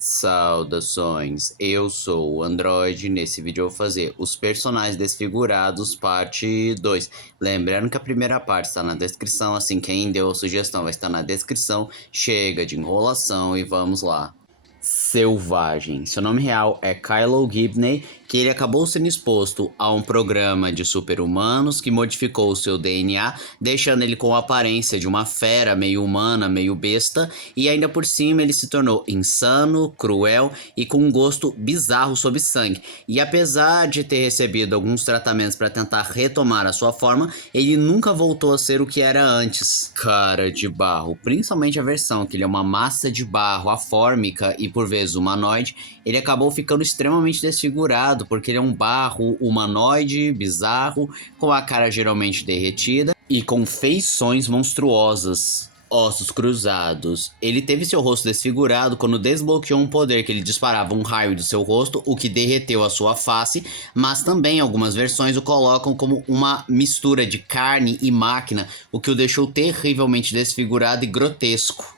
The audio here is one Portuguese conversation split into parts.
Saudações, eu sou o Android. Nesse vídeo eu vou fazer os personagens desfigurados parte 2. Lembrando que a primeira parte está na descrição, assim quem deu a sugestão vai estar na descrição. Chega de enrolação e vamos lá. Selvagem. Seu nome real é Kylo Gibney, que ele acabou sendo exposto a um programa de super-humanos que modificou o seu DNA, deixando ele com a aparência de uma fera meio humana, meio besta, e ainda por cima ele se tornou insano, cruel e com um gosto bizarro sobre sangue. E apesar de ter recebido alguns tratamentos para tentar retomar a sua forma, ele nunca voltou a ser o que era antes. Cara de barro, principalmente a versão que ele é uma massa de barro afórmica e por vezes humanoide, ele acabou ficando extremamente desfigurado, porque ele é um barro humanoide, bizarro, com a cara geralmente derretida e com feições monstruosas. Ossos cruzados. Ele teve seu rosto desfigurado quando desbloqueou um poder que ele disparava um raio do seu rosto, o que derreteu a sua face, mas também algumas versões o colocam como uma mistura de carne e máquina, o que o deixou terrivelmente desfigurado e grotesco.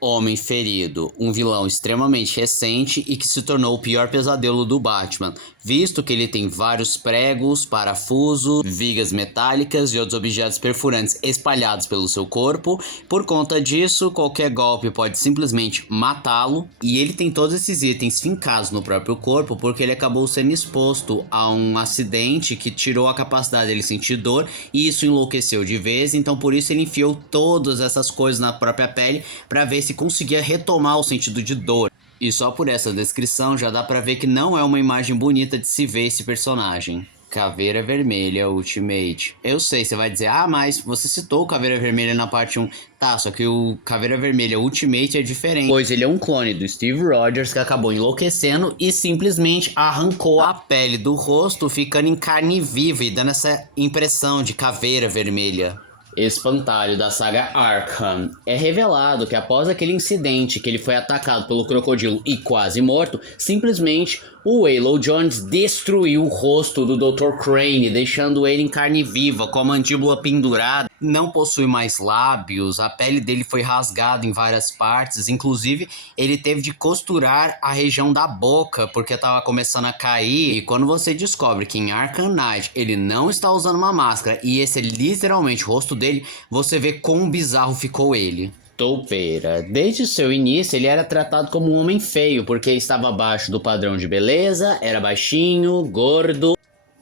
Homem Ferido, um vilão extremamente recente e que se tornou o pior pesadelo do Batman, visto que ele tem vários pregos, parafusos, vigas metálicas e outros objetos perfurantes espalhados pelo seu corpo. Por conta disso, qualquer golpe pode simplesmente matá-lo, e ele tem todos esses itens fincados no próprio corpo porque ele acabou sendo exposto a um acidente que tirou a capacidade dele sentir dor, e isso enlouqueceu de vez, então por isso ele enfiou todas essas coisas na própria pele para ver se conseguia retomar o sentido de dor. E só por essa descrição já dá pra ver que não é uma imagem bonita de se ver esse personagem. Caveira Vermelha Ultimate. Eu sei, você vai dizer, mas você citou o Caveira Vermelha na parte 1. Tá, só que o Caveira Vermelha Ultimate é diferente, pois ele é um clone do Steve Rogers que acabou enlouquecendo e simplesmente arrancou a pele do rosto, ficando em carne viva e dando essa impressão de caveira vermelha. Espantalho da saga Arkham. É revelado que após aquele incidente que ele foi atacado pelo crocodilo e quase morto, simplesmente o Waylon Jones destruiu o rosto do Dr. Crane, deixando ele em carne viva, com a mandíbula pendurada. Não possui mais lábios, a pele dele foi rasgada em várias partes, inclusive ele teve de costurar a região da boca porque estava começando a cair. E quando você descobre que em Arkham Knight ele não está usando uma máscara e esse é literalmente o rosto dele, você vê quão bizarro ficou ele. Toupeira. Desde seu início ele era tratado como um homem feio, porque estava abaixo do padrão de beleza, era baixinho, gordo.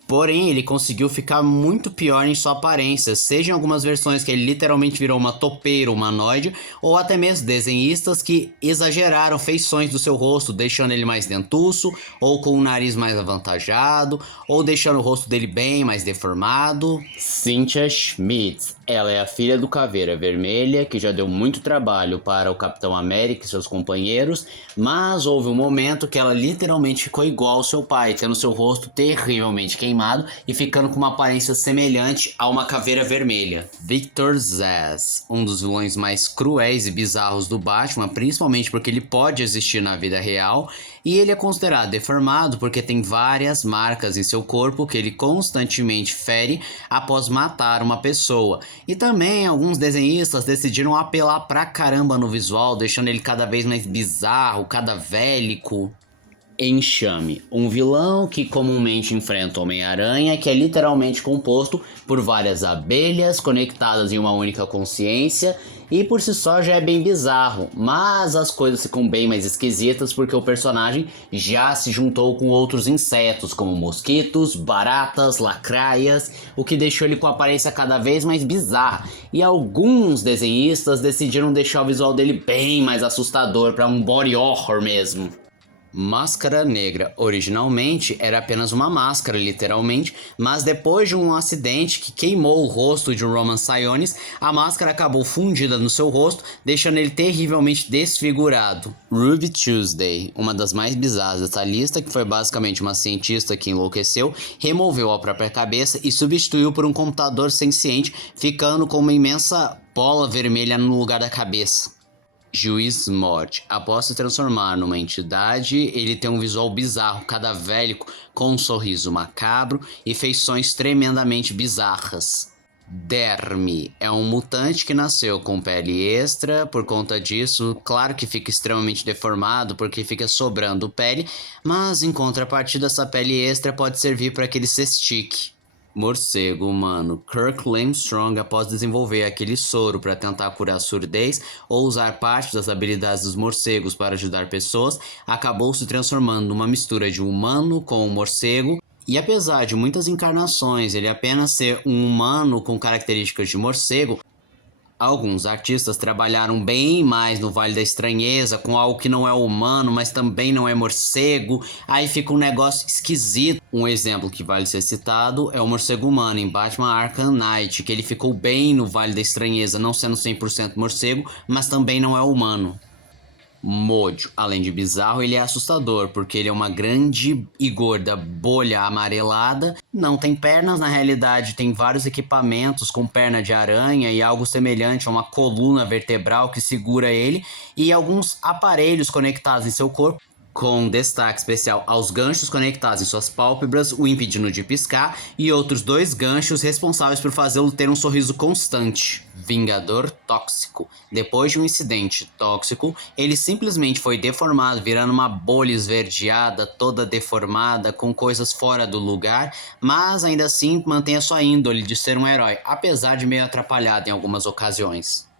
Porém, ele conseguiu ficar muito pior em sua aparência, seja em algumas versões que ele literalmente virou uma topeira humanoide, ou até mesmo desenhistas que exageraram feições do seu rosto, deixando ele mais dentuço, ou com o nariz mais avantajado, ou deixando o rosto dele bem mais deformado. Cynthia Schmitz. Ela é a filha do Caveira Vermelha, que já deu muito trabalho para o Capitão América e seus companheiros, mas houve um momento que ela literalmente ficou igual ao seu pai, tendo seu rosto terrivelmente queimado e ficando com uma aparência semelhante a uma caveira vermelha. Victor Zsasz, um dos vilões mais cruéis e bizarros do Batman, principalmente porque ele pode existir na vida real, e ele é considerado deformado porque tem várias marcas em seu corpo que ele constantemente fere após matar uma pessoa. E também alguns desenhistas decidiram apelar pra caramba no visual, deixando ele cada vez mais bizarro, cadavélico. Enxame, um vilão que comumente enfrenta o Homem-Aranha, que é literalmente composto por várias abelhas conectadas em uma única consciência, e por si só já é bem bizarro, mas as coisas ficam bem mais esquisitas porque o personagem já se juntou com outros insetos, como mosquitos, baratas, lacraias, o que deixou ele com a aparência cada vez mais bizarra, e alguns desenhistas decidiram deixar o visual dele bem mais assustador, para um body horror mesmo. Máscara Negra. Originalmente era apenas uma máscara, literalmente, mas depois de um acidente que queimou o rosto de Roman Sionis, a máscara acabou fundida no seu rosto, deixando ele terrivelmente desfigurado. Ruby Tuesday, uma das mais bizarras dessa lista, que foi basicamente uma cientista que enlouqueceu, removeu a própria cabeça e substituiu por um computador senciente, ficando com uma imensa bola vermelha no lugar da cabeça. Juiz Morte. Após se transformar numa entidade, ele tem um visual bizarro, cadavélico, com um sorriso macabro e feições tremendamente bizarras. Derme é um mutante que nasceu com pele extra, por conta disso, claro que fica extremamente deformado porque fica sobrando pele, mas em contrapartida essa pele extra pode servir para que ele se estique. Morcego humano. Kirk Armstrong, após desenvolver aquele soro para tentar curar a surdez ou usar parte das habilidades dos morcegos para ajudar pessoas, acabou se transformando numa mistura de humano com um morcego. E apesar de muitas encarnações ele apenas ser um humano com características de morcego, alguns artistas trabalharam bem mais no Vale da Estranheza com algo que não é humano, mas também não é morcego, aí fica um negócio esquisito. Um exemplo que vale ser citado é o morcego humano em Batman Arkham Knight, que ele ficou bem no Vale da Estranheza, não sendo 100% morcego, mas também não é humano. Mojo, além de bizarro, ele é assustador, porque ele é uma grande e gorda bolha amarelada, não tem pernas, na realidade tem vários equipamentos com perna de aranha e algo semelhante a uma coluna vertebral que segura ele, e alguns aparelhos conectados em seu corpo, com destaque especial aos ganchos conectados em suas pálpebras, o impedindo de piscar, e outros 2 ganchos responsáveis por fazê-lo ter um sorriso constante. Vingador tóxico. Depois de um incidente tóxico, ele simplesmente foi deformado, virando uma bolha esverdeada, toda deformada, com coisas fora do lugar, mas ainda assim mantém a sua índole de ser um herói, apesar de meio atrapalhado em algumas ocasiões.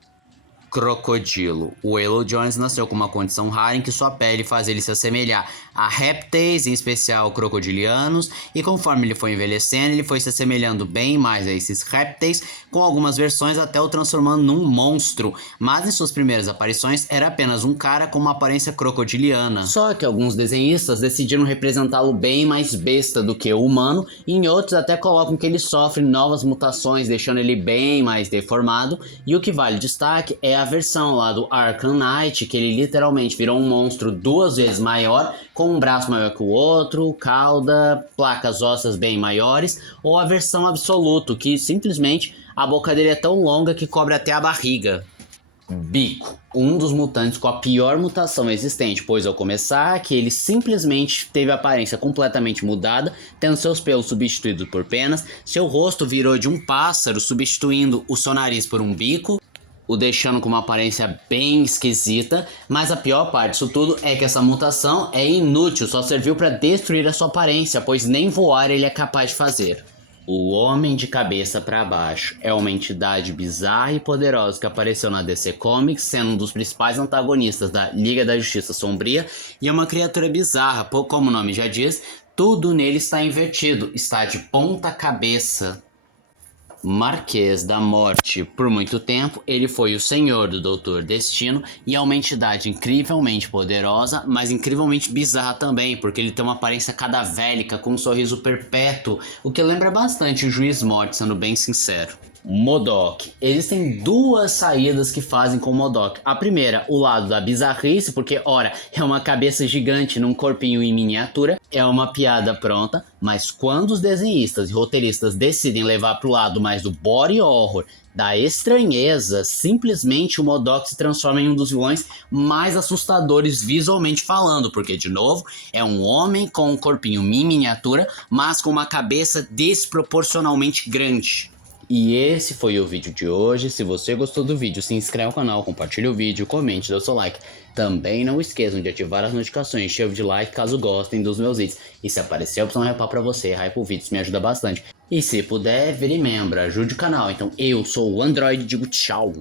Crocodilo. O Elo Jones nasceu com uma condição rara em que sua pele faz ele se assemelhar a répteis, em especial crocodilianos, e conforme ele foi envelhecendo, ele foi se assemelhando bem mais a esses répteis, com algumas versões até o transformando num monstro, mas em suas primeiras aparições era apenas um cara com uma aparência crocodiliana. Só que alguns desenhistas decidiram representá-lo bem mais besta do que o humano, e em outros até colocam que ele sofre novas mutações, deixando ele bem mais deformado, e o que vale destaque é a versão lá do Arkham Knight, que ele literalmente virou um monstro 2 vezes maior, com um braço maior que o outro, cauda, placas ósseas bem maiores, ou a versão absoluto, que simplesmente a boca dele é tão longa que cobre até a barriga. Bico, um dos mutantes com a pior mutação existente, pois ao começar que ele simplesmente teve a aparência completamente mudada, tendo seus pelos substituídos por penas, seu rosto virou de um pássaro, substituindo o seu nariz por um bico, o deixando com uma aparência bem esquisita, mas a pior parte disso tudo é que essa mutação é inútil, só serviu para destruir a sua aparência, pois nem voar ele é capaz de fazer. O Homem de Cabeça para Baixo é uma entidade bizarra e poderosa que apareceu na DC Comics, sendo um dos principais antagonistas da Liga da Justiça Sombria, e é uma criatura bizarra, como o nome já diz, tudo nele está invertido, está de ponta cabeça. Marquês da Morte. Por muito tempo, ele foi o senhor do Doutor Destino e é uma entidade incrivelmente poderosa, mas incrivelmente bizarra também, porque ele tem uma aparência cadavélica com um sorriso perpétuo, o que lembra bastante o Juiz Morte, sendo bem sincero. MODOK. Existem 2 saídas que fazem com o MODOK. A primeira, o lado da bizarrice, porque, ora, é uma cabeça gigante num corpinho em miniatura, é uma piada pronta, mas quando os desenhistas e roteiristas decidem levar pro lado mais do body horror, da estranheza, simplesmente o MODOK se transforma em um dos vilões mais assustadores visualmente falando, porque, de novo, é um homem com um corpinho em miniatura, mas com uma cabeça desproporcionalmente grande. E esse foi o vídeo de hoje. Se você gostou do vídeo, se inscreve no canal, compartilhe o vídeo, comente, dê o seu like. Também não esqueçam de ativar as notificações, chave de like caso gostem dos meus vídeos. E se aparecer a opção hypar pra você, hype o vídeo, isso me ajuda bastante. E se puder, vire membro, ajude o canal. Então eu sou o Android e digo tchau.